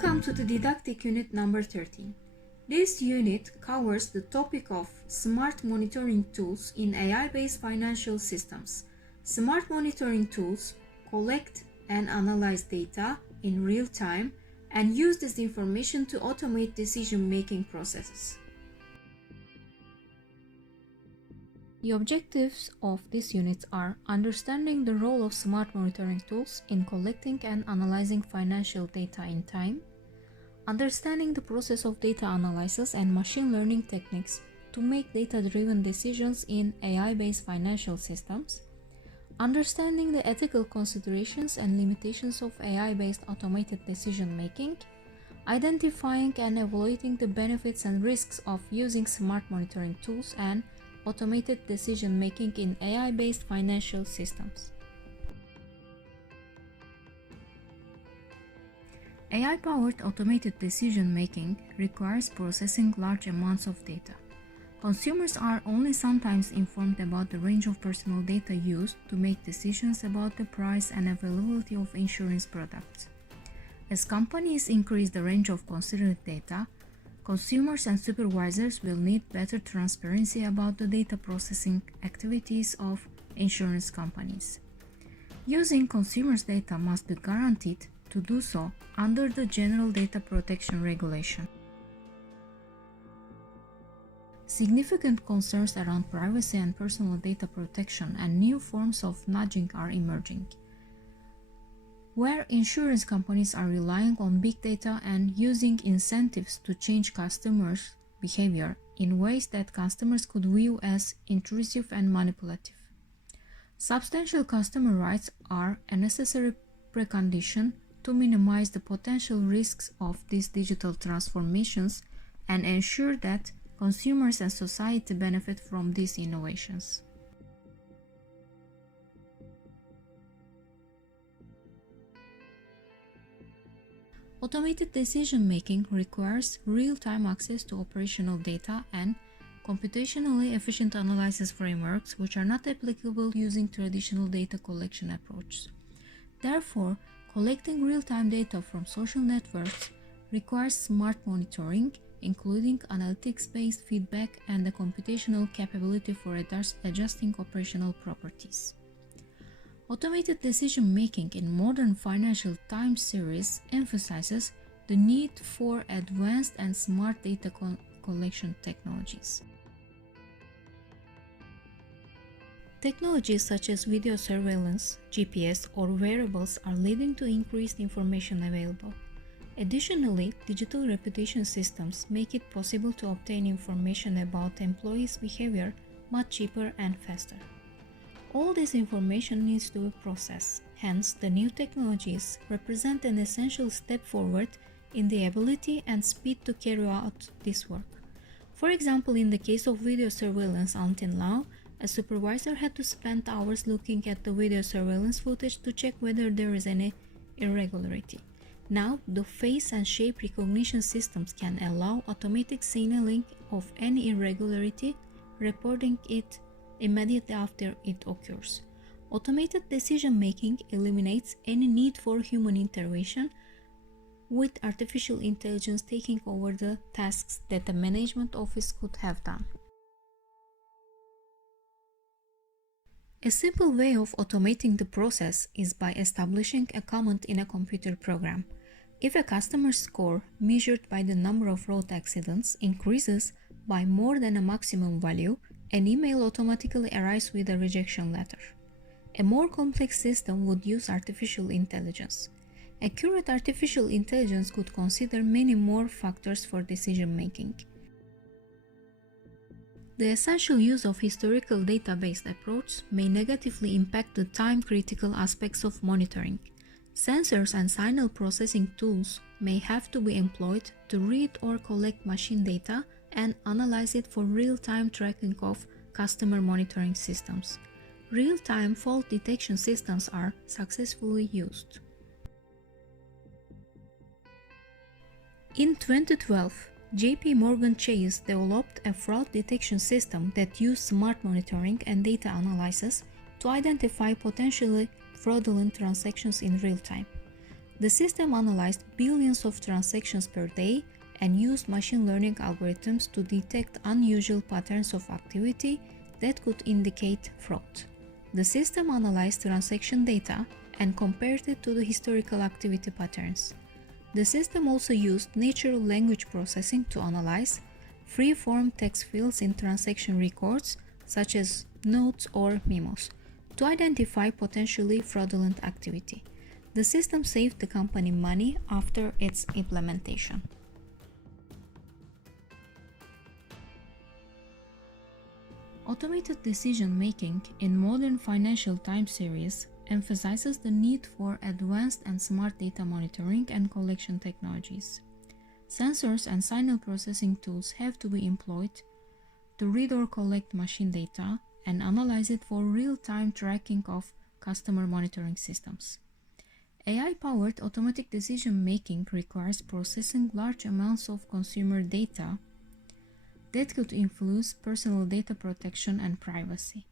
Welcome to the didactic unit number 13. This unit covers the topic of smart monitoring tools in AI-based financial systems. Smart monitoring tools collect and analyze data in real time and use this information to automate decision-making processes. The objectives of this unit are understanding the role of smart monitoring tools in collecting and analyzing financial data in time, understanding the process of data analysis and machine learning techniques to make data-driven decisions in AI-based financial systems, understanding the ethical considerations and limitations of AI-based automated decision-making, identifying and evaluating the benefits and risks of using smart monitoring tools and automated decision-making in AI-based financial systems. AI-powered automated decision-making requires processing large amounts of data. Consumers are only sometimes informed about the range of personal data used to make decisions about the price and availability of insurance products. As companies increase the range of considered data, consumers and supervisors will need better transparency about the data processing activities of insurance companies. Using consumers' data must be guaranteed to do so under the General Data Protection Regulation. Significant concerns around privacy and personal data protection and new forms of nudging are emerging, where insurance companies are relying on big data and using incentives to change customers' behavior in ways that customers could view as intrusive and manipulative. Substantial customer rights are a necessary precondition to minimize the potential risks of these digital transformations and ensure that consumers and society benefit from these innovations. Automated decision-making requires real-time access to operational data and computationally efficient analysis frameworks which are not applicable using traditional data collection approaches. Therefore, collecting real-time data from social networks requires smart monitoring, including analytics-based feedback and the computational capability for adjusting operational properties. Automated decision-making in modern financial time series emphasizes the need for advanced and smart data collection technologies. Technologies such as video surveillance, GPS, or wearables are leading to increased information available. Additionally, digital reputation systems make it possible to obtain information about employees' behavior much cheaper and faster. All this information needs to be processed, hence the new technologies represent an essential step forward in the ability and speed to carry out this work. For example, in the case of video surveillance until now, a supervisor had to spend hours looking at the video surveillance footage to check whether there is any irregularity. Now, the face and shape recognition systems can allow automatic signaling of any irregularity, reporting it immediately after it occurs. Automated decision-making eliminates any need for human intervention, with artificial intelligence taking over the tasks that the management office could have done. A simple way of automating the process is by establishing a comment in a computer program. If a customer's score, measured by the number of road accidents, increases by more than a maximum value, an email automatically arrives with a rejection letter. A more complex system would use artificial intelligence. Accurate artificial intelligence could consider many more factors for decision-making. The essential use of historical data-based approach may negatively impact the time-critical aspects of monitoring. Sensors and signal processing tools may have to be employed to read or collect machine data and analyze it for real-time tracking of customer monitoring systems. Real-time fault detection systems are successfully used. In 2012, JP Morgan Chase developed a fraud detection system that used smart monitoring and data analysis to identify potentially fraudulent transactions in real time. The system analyzed billions of transactions per day and used machine learning algorithms to detect unusual patterns of activity that could indicate fraud. The system analyzed transaction data and compared it to the historical activity patterns. The system also used natural language processing to analyze free-form text fields in transaction records, such as notes or memos, to identify potentially fraudulent activity. The system saved the company money after its implementation. Automated decision-making in modern financial time series emphasizes the need for advanced and smart data monitoring and collection technologies. Sensors and signal processing tools have to be employed to read or collect machine data and analyze it for real-time tracking of customer monitoring systems. AI-powered automatic decision-making requires processing large amounts of consumer data that could influence personal data protection and privacy.